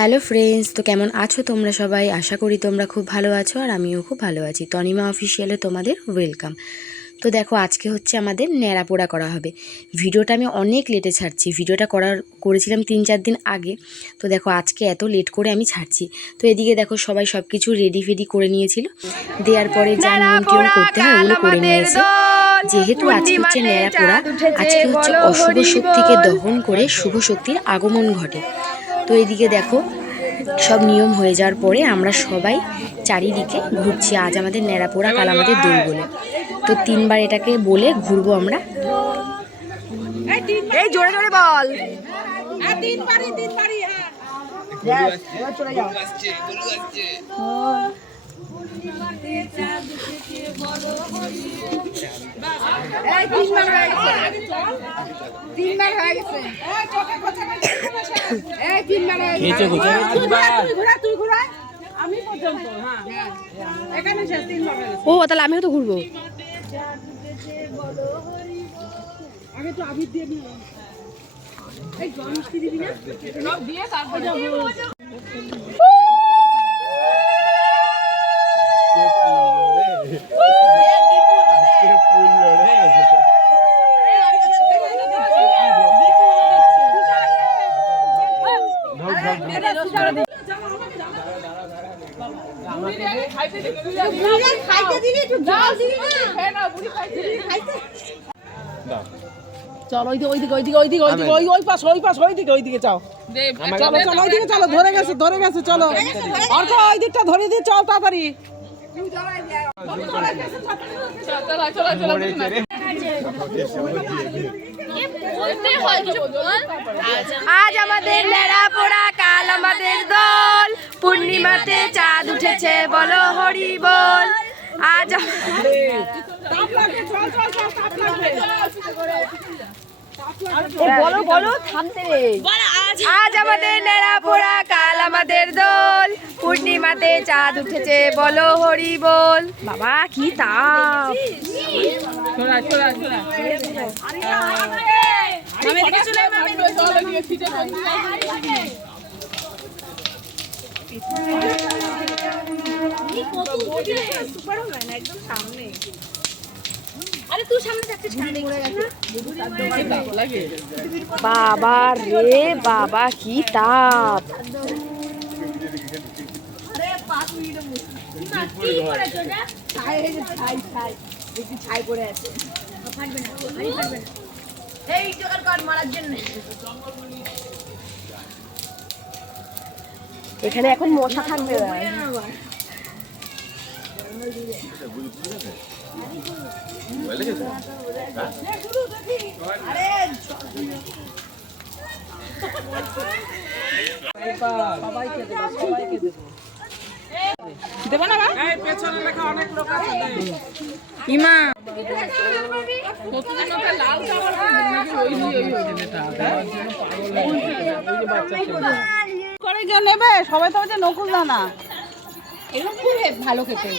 Hello friends, তো কেমন আছো তোমরা সবাই? আশা করি তোমরা খুব ভালো আছো আর আমিও খুব ভালো আছি। তনিমা অফিসিয়ালে তোমাদের ওয়েলকাম। তো দেখো, আজকে হচ্ছে আমাদের ন্যাড়া পোড়া করা হবে। ভিডিওটা আমি অনেক লেটে ছাড়ছি, ভিডিওটা করেছিলাম 3-4 দিন আগে। তো দেখো আজকে এত লেট করে আমি ছাড়ছি। তো এদিকে দেখো সবাই সব কিছু রেডি করে নিয়েছিল, দেওয়ার পরে যা নিয়ম টিয়ম করতে হয় ওগুলো করে নিয়েছে। যেহেতু আজকে হচ্ছে ন্যাড়া পোড়া, আজকে হচ্ছে অশুভ শক্তিকে দহন করে শুভ শক্তির আগমন ঘটে। তো এদিকে দেখো সব নিয়ম হয়ে যাওয়ার পরে আমরা সবাই চারিদিকে ঘুরছি। আজ আমাদের ন্যাড়া পোড়া, কাল আমাদের দোল বলে। তো 3বার এটাকে বলে ঘুরবো আমরা। এই জোরে জোরে বল। ও তাহলে আমিও তো ঘুরবো। আগে তো আবির দিয়ে দিই, এই জল মিষ্টি দিবি না, সব দিয়ে তারপরে চলো ওইদিকে যাও। চলো ওইদিকে চলো, ধরে গেছে চলো। অর্থ ওই দিকটা ধরে দিয়ে চল তাড়াতাড়ি। আজ আমাদের ন্যাড়া পোড়া, কাল আমাদের দোল, পূর্ণিমাতে চাঁদ উঠেছে বলো হরি বল। আজ বলো বলো থামতে। আজ আমাদের ন্যাড়া পোড়া, কাল আমাদের দোল, পূর্ণিমাতে চাঁদ উঠেছে বলো হরি বল। বাবা কি তাপ! বাবা রে বাবা কি তাপ! এখানে এখন মশা থাকবে না। দেবো না পেছনে লেখা অনেক লোক আছে। ইমা করে গিয়ে নেবে সবাই, তো নকুল দানা এরকম ভালো খেতে।